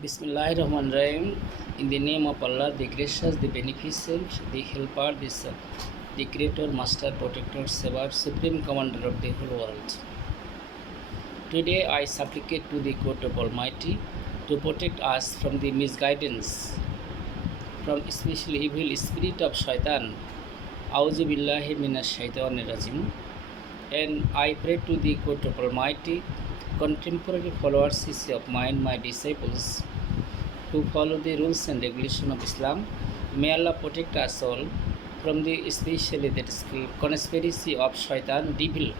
Bismillahirrahmanirrahim. In the name of Allah, the gracious, the beneficent, the helper, the creator, master, protector, savior, supreme commander of the whole world. Today I supplicate to the court of Almighty to protect us from the misguidance, from especially evil spirit of shaitan. Auzu billahi minash shaitanir rajim. And I pray to the court of Almighty, contemporary followers of mine, my disciples, who follow the rules and regulation of Islam. May Allah protect us all from the especially that conspiracy of shaitan, devil,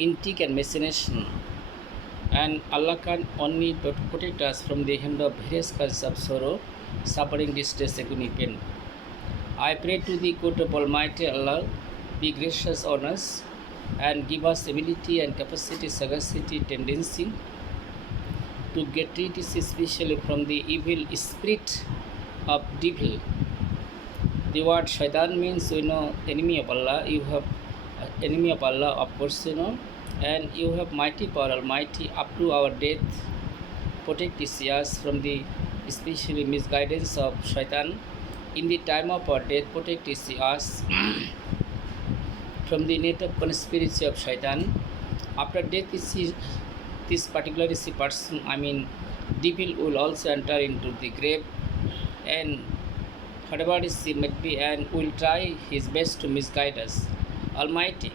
intrigue and machination. And Allah can only protect us from the hand of various kinds of sorrow, suffering, distress, agony, pain. I pray to the court of Almighty Allah, be gracious on us and give us ability and capacity, sagacity, tendency to get rid especially from the evil spirit of devil. The word shaitan means, enemy of Allah. You have enemy of Allah, of course, and you have mighty power, Almighty, up to our death. Protect us from the especially misguidance of shaitan. In the time of our death, protect us from the net of conspiracy of shaitan. After death, this particular person, devil, will also enter into the grave, and whatever it might be, and will try his best to misguide us. Almighty,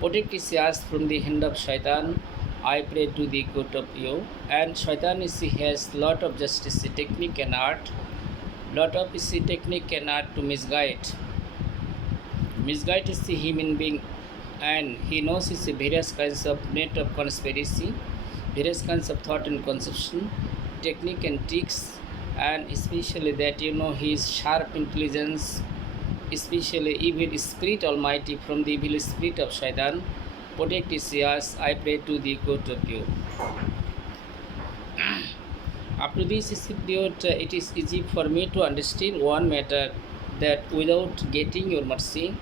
protect us from the hand of shaitan. I pray to the court of you. And shaitan has lot of justice, technique and art, lot of technique and art to misguide is the human being, and he knows it's various kinds of net of conspiracy, various kinds of thought and conception, technique and tricks, and especially that his sharp intelligence, especially evil spirit, Almighty, from the evil spirit of shaitan. Protect us, I pray to the court of you. After this period, it is easy for me to understand one matter, that without getting your mercy,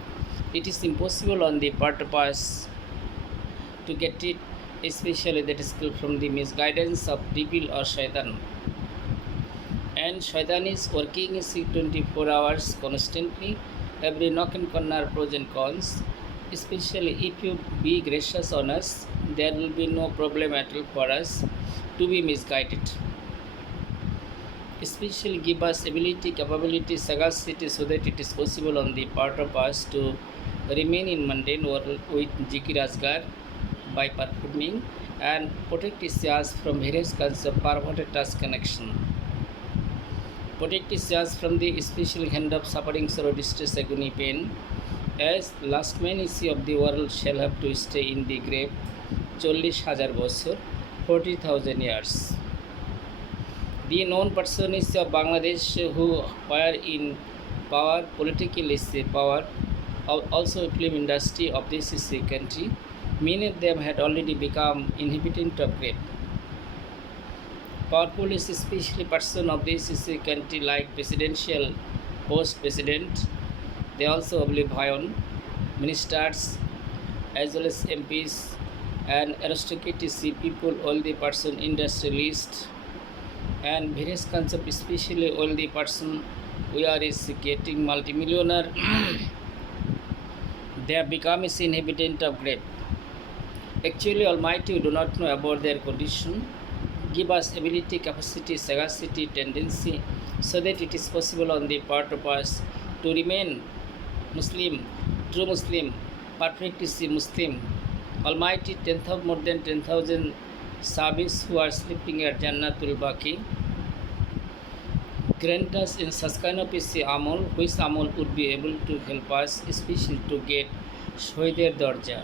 it is impossible on the part of us to get it, especially that is from the misguidance of devil or shaitan. And shaitan is working 24 hours constantly, every nook and corner, pros and cons. Especially if you be gracious on us, there will be no problem at all for us to be misguided. Especially give us ability, capability, sagacity, so that it is possible on the part of us to remain in mundane world with zikir azkar by performing, and protect us from various kinds of perverted task connection. Protect us from the especially hand of suffering, sorrow, distress, agony, pain, as last man of the world shall have to stay in the grave 40,000 বছর, 40,000 years. The known person is of Bangladesh who were in power, political power, also film industry of this country. Many of them had already become inhabitant of grave. Powerful is especially person of this country, like presidential post president. They also live high on ministers as well as MPs and aristocratic people, all the person industrialist, and various kinds of especially all the person we are getting multimillionaire. They have become a inhabitant of grave. Actually, Almighty, we do not know about their condition. Give us ability, capacity, sagacity, tendency, so that it is possible on the part of us to remain Muslim, true Muslim, perfectly Muslim. Almighty, more than 10,000 Sahabis who are sleeping at Jannatul Baqi. Grant us in such kind of amal, which amal would be able to help us, especially to get Shoider Darja.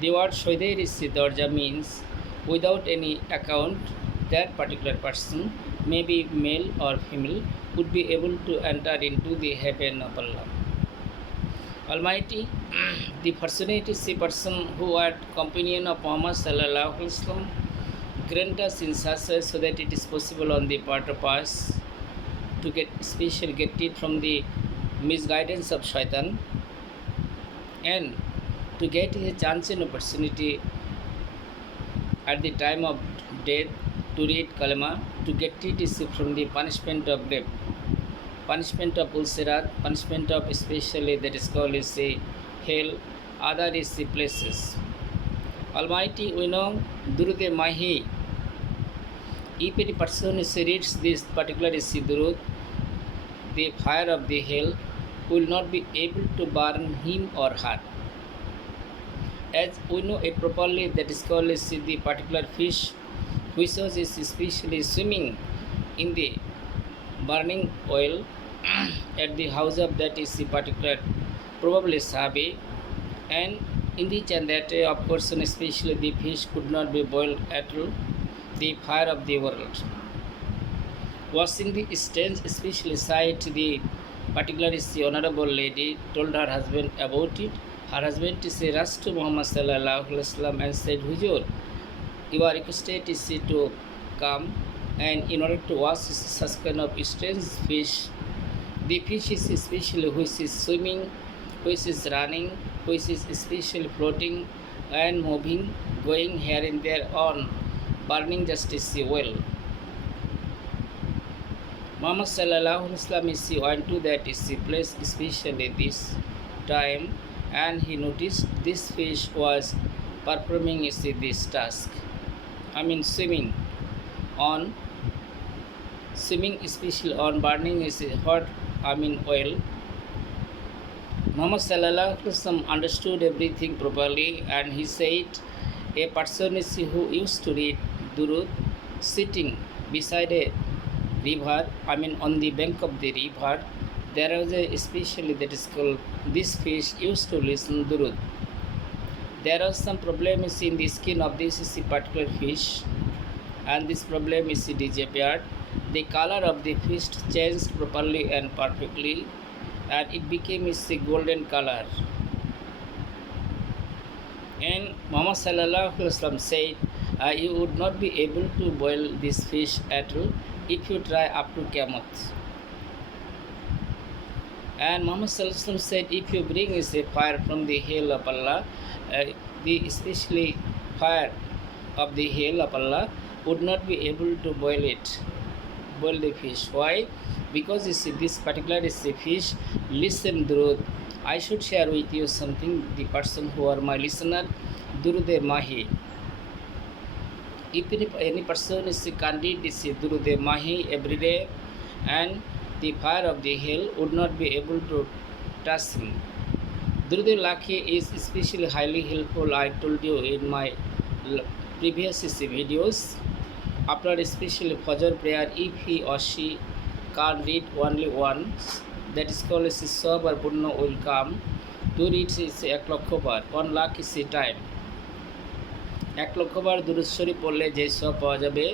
The word Shoider Darja means without any account, that particular person, maybe male or female, would be able to enter into the heaven of Allah. Almighty, the personality person who are companion of Muhammad sallallahu alaihi wasallam, grant us in such way so that it is possible on the part of us to get it from the misguidance of shaitan, and to get a chance and opportunity at the time of death to read kalima, to get it is from the punishment of grave, punishment of ulcerat, punishment of especially that is called is a hell, other is the places. Almighty, we know Durute Mahi. If any person reads this particular Durud, the fire of the hell will not be able to burn him or her. As we know it properly, that is called is the particular fish which is especially swimming in the burning oil at the house of that is the particular probably Sabi, and in the and that of course especially the fish could not be boiled at all, the fire of the world. Washing the stains, especially sight, the particular is the honorable lady told her husband about it. Her husband is a rush to Muhammad sallallahu alaihi wasallam and said, Hujur, you are requested is to come and in order to wash such kind of strange fish. The fish is especially which is swimming, which is running, which is especially floating and moving, going here and there on burning just is the well. Muhammad sallallahu alaihi wasallam is went to that is the place especially this time, and he noticed this fish was performing is this task. Swimming especially on burning is hot oil. Muhammad sallallahu alaihi wasallam understood everything properly, and he said, a person is who used to read Durud sitting beside a river, on the bank of the river, there was a especially that is called this fish used to listen Durud. There was some problem is in the skin of this is particular fish, and this problem is disappeared. The color of the fish changed properly and perfectly, and it became is a golden color. And Muhammad sallallahu alaihi wasallam said, you would not be able to boil this fish at all if you try up to Qiyamah. And Muhammad sallallahu alaihi wasallam said, if you bring is a fire from the hell of Allah, the especially fire of the hell of Allah would not be able to boil the fish. Why? Because this particular is a fish. Listen, Durud. I should share with you something. The person who are my listener, Durude Mahi. If any person is candid, this Durude Mahi every day, and the fire of the hell would not be able to touch him. Durude Lakhi is especially highly helpful. I told you in my previous videos. After especially Fajr prayer, if he or she can read only once, that is called as Sab or Punna will come. To read is 1 lakh bar, 1 lakh is the time. 1 lakh bar Durud Sharif পড়লে যে সব পাওয়া যাবে,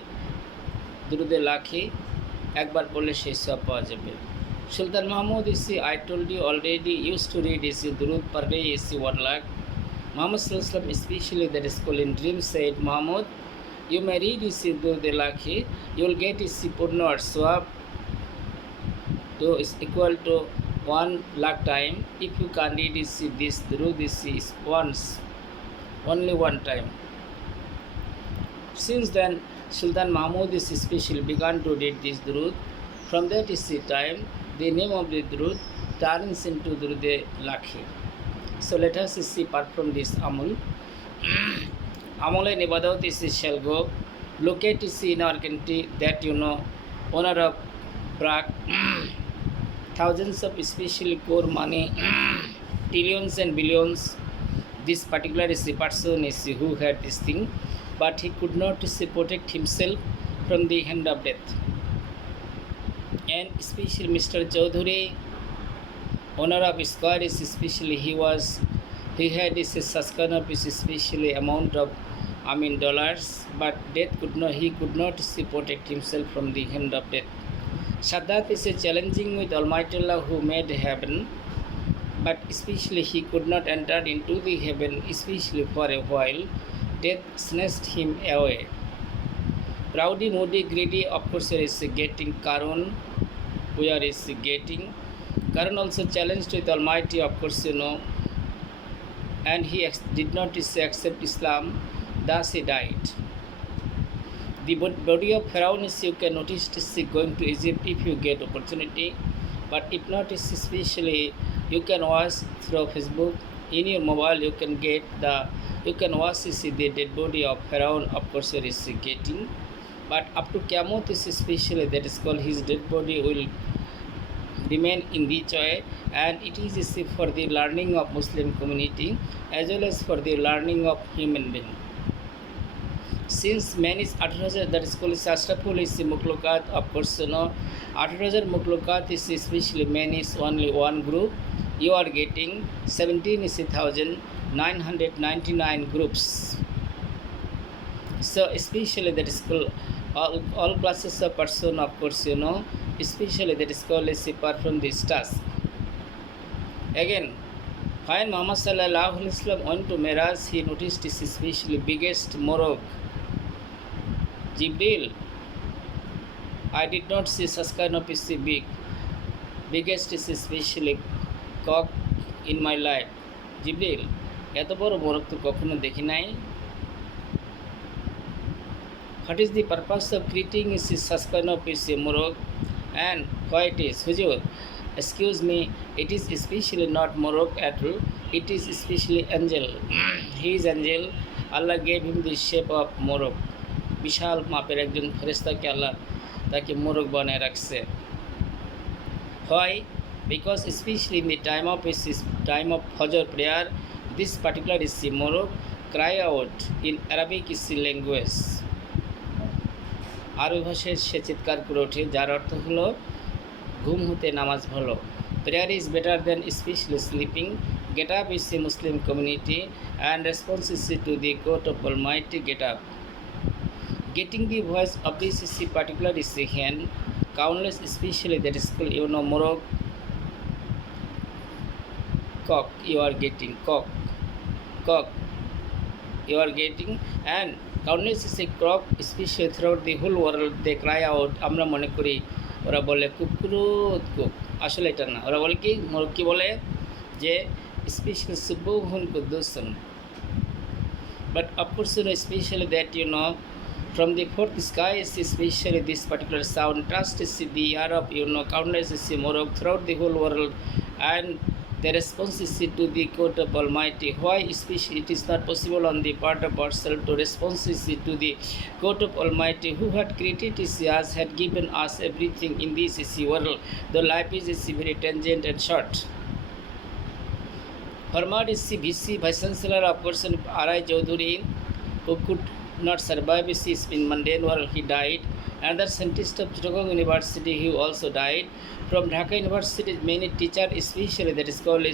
দুরুদে লাখে একবার পড়লে সেই সব পাওয়া যাবে। Sultan Mahmud is I told you already used to read is Durud per day is 1 lakh. Muhammad sallallahu alaihi wasallam especially that is called in dream said, Mahmud, you may read is Durud Lakhi, you will get is Purna or Swab to is equal to 1 lakh time. If you can read is this Durud is once, only one time. Since then, Sultan Mahmud is especially began to read this Durud. From that is the time, the name of the Durud turns into Durud Lakhi. So let us see perform this Amul. Amul and Ibadat is shall go. Locate is in our country that you know, owner of Prague, thousands of especially core money, trillions and billions. This particular is the person is who had this thing, but he could not protect himself from the hand of death. And especially Mr. Chaudhary, owner of Square is especially he had this such kind of especially amount of dollars, but he could not protect himself from the hand of death. Sadat is challenging with Almighty Allah who made heaven, but especially he could not enter into the heaven, especially for a while. Death snatched him away. Proudy, moody, greedy, of course, is getting Karun. We are getting. Karun also challenged with Almighty, of course, you know, and he did not accept Islam, thus he died. The body of Pharaoh is you can notice this going to Egypt if you get opportunity, but if not, it's especially you can watch through Facebook in your mobile. You can watch the dead body of Pharaoh. Of course, it is getting, but up to Kiamot is especially that is called his dead body will remain in the way, and it is for the learning of Muslim community as well as for the learning of human being. Since man is 18,000, that is called Shastaful is Muklukat, of course, 18,000 Muklukat is especially man is only one group. You are getting 17 is 1,999 groups. So especially that is called all classes of person, of course, especially that is called apart from this task. Again, when Muhammad Sallallahu Alaihi Wasallam went to Miraj, he noticed this especially biggest morgue. Jibril, I did not see such kind of biggest is especially cock in my life. Jibril, এত বড় মোরগ তো কখনো দেখি নাই. What is the purpose of creating such kind of morog, and why it is? Hujur, excuse me, it is especially not morog at all. It is especially angel. He is angel. Allah gave him the shape of morog. বিশাল মাপের একজন ফেরেশতাকে আল্লাহ তাকে মোরগ বানায় রাখছে. Why? Because especially in the time of Fajr prayer, this particular is morog cry out in Arabic is language. আরবি ভাষায় সে চিৎকার করে ওঠে, যার অর্থ হলো ঘুম হতে নামাজ ভালো. Prayer is better than especially sleeping. Get up is the Muslim community, and response is to the court of Almighty. Get up. Getting the voice of this is particular is the hand. Countless especially that is called morog cock you are getting cock you are getting, and countless is a crop especially throughout the whole world. They cry out. আমরা মনে করি ওরা বলে কুকুরুত cook, আসলে এটা না. ওরা বলে কি মোরগ কি বলে যে specially সুবহুন কুদ্দুসন. But of course, especially that from the fourth sky is especially this particular sound trust is the air of countless is morog throughout the whole world, and the response is to the court of Almighty. Why especially it is not possible on the part of ourselves to respond to the court of Almighty who had created us, had given us everything in this world. The life is very tangent and short. Former is VC Vice Chancellor of person R.I. Chaudhuri, who could not survive his in mundane world. He died. Another scientist of Chittagong University, who also died. From Dhaka University, many teachers, especially that is called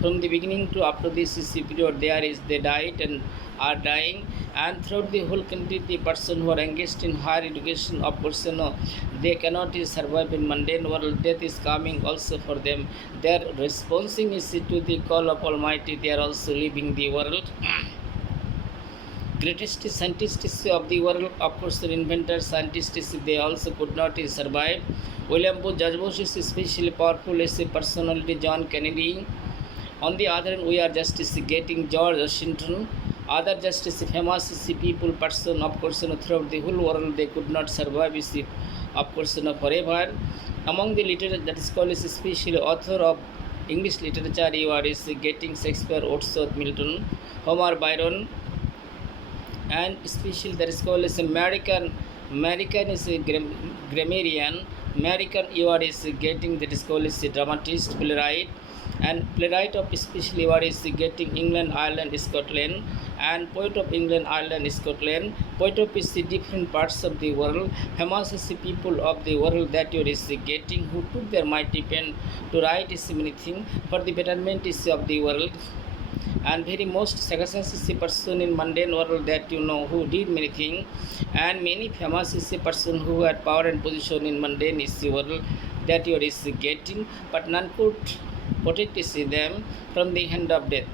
from the beginning to up to this period, they died and are dying. And throughout the whole country, the person who are engaged in higher education of person, they cannot survive in mundane world. Death is coming also for them. They are responding to the call of Almighty. They are also leaving the world. Greatest scientists of the world, of course, the inventors, scientists, they also could not survive. William Booth, George Bush is especially powerful as a personality, John Kennedy. On the other hand, we are just getting George Washington. Other just famous people, person, of course, throughout the whole world, they could not survive, of course, forever. Among the literature that is called especially author of English literature, you are getting Shakespeare, Wordsworth, Milton, Homer, Byron, and especially that is called as American is a grammarian. American you are getting that is called as a dramatist, playwright, and playwright of especially you are getting England, Ireland, Scotland, and poet of England, Ireland, Scotland. Poet of is the different parts of the world. Famous is the people of the world that you are getting who took their mighty pen to write many things for the betterment of the world. And very most sagacious is a person in mundane world that who did many things, and many famous is a person who had power and position in mundane is the world that you are getting, but none could protect them from the hand of death.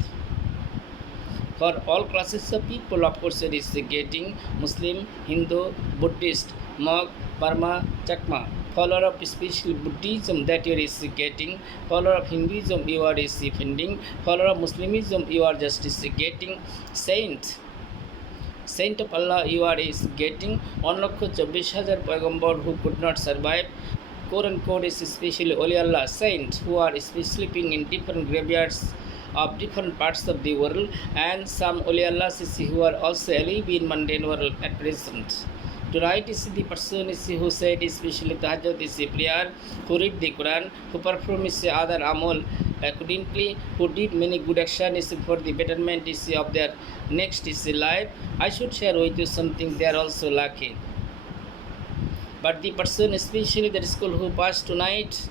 For all classes of people, of course, it is getting Muslim, Hindu, Buddhist, Monk, Burma, Chakma. Follower of especially Buddhism that you are getting, follower of Hinduism you are defending, follower of Muslimism you are just getting, saint Saint of Allah, you are is getting 1,24,000 Paygambor who could not survive. Quran code is especially Oli Allah saints who are sleeping in different graveyards of different parts of the world, and some Oli Allah who are also alive in mundane world at present. Tonight is the person is who said especially Tahajjud is a prayer, who read the Quran, who perform is other amal accordingly, who did many good actions for the betterment is of their next is life. I should share with you something they are also lucky. But the person especially that school who passed tonight,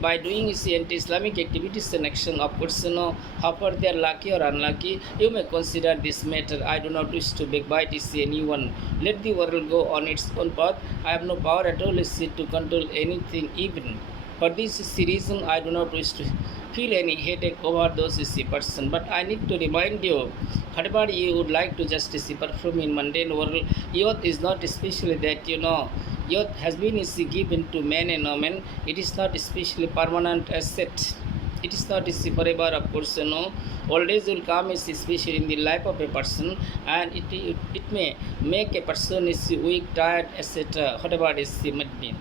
by doing anti-Islamic activities and action of person, however they are lucky or unlucky, you may consider this matter. I do not wish to backbite anyone. Let the world go on its own path. I have no power at all to control anything even. For this is the reason I do not wish to feel any headache over those person. But I need to remind you, whatever you would like to just perform in mundane world, youth is not especially that youth has been given to men and women. It is not especially permanent asset. It is not forever of course. Old age will come especially in the life of a person, and it may make a person weak, tired, etc. Whatever might be.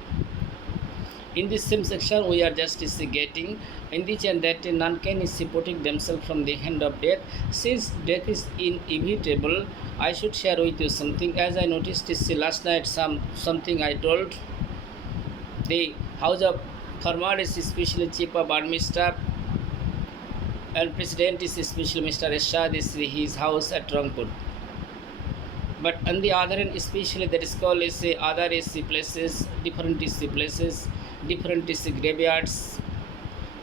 In this same section, we are just getting in this and that none can protect themselves from the hand of death. Since death is inevitable, I should share with you something. As I noticed last night, something I told the House of Farmer is especially Chief of Army Staff and President is especially Mr. Ershad is his house at Rangpur. But on the other hand, especially that is called other places, different places, different graveyards,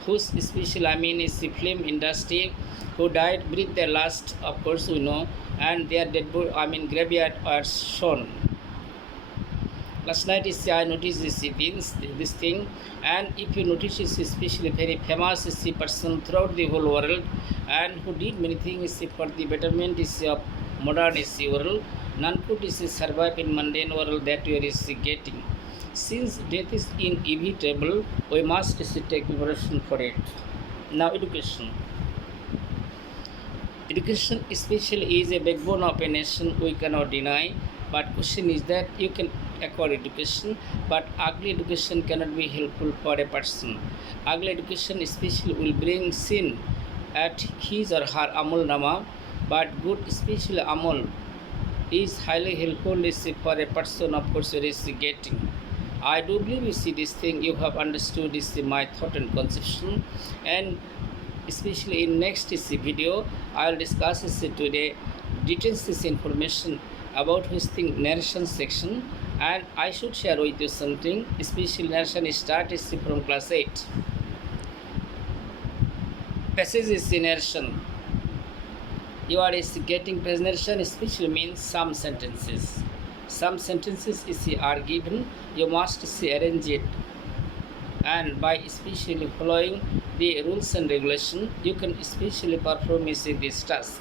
whose especially is the film industry, who died, breathed their last, of course we know, and their dead body, graveyard are shown. Last night I noticed this thing, and if you notice especially very famous person throughout the whole world, and who did many things for the betterment of modern world. None could survive in mundane world that we are getting. Since death is inevitable, we must take preparation for it. Now, education. Education especially is a backbone of a nation, we cannot deny. But question is that you can acquire education, but ugly education cannot be helpful for a person. Ugly education especially will bring sin at his or her amal nama, but good especially amal is highly helpful for a person, of course, who is getting. I do believe you see this thing, you have understood my thought and conception, and especially in next video, I will discuss today details this information about which thing narration section, and I should share with you something, especially narration start from class 8. Passage is narration. You are getting narration especially means some sentences. Some sentences are given, you must arrange it, and by especially following the rules and regulation, you can especially perform this task.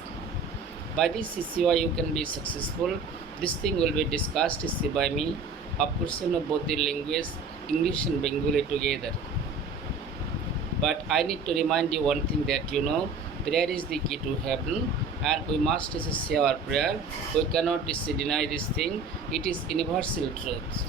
By this you can be successful. This thing will be discussed by me, of course, both the language English and Bengali together. But I need to remind you one thing, that prayer is the key to heaven, and we must say our prayer. We cannot deny this thing. It is universal truth.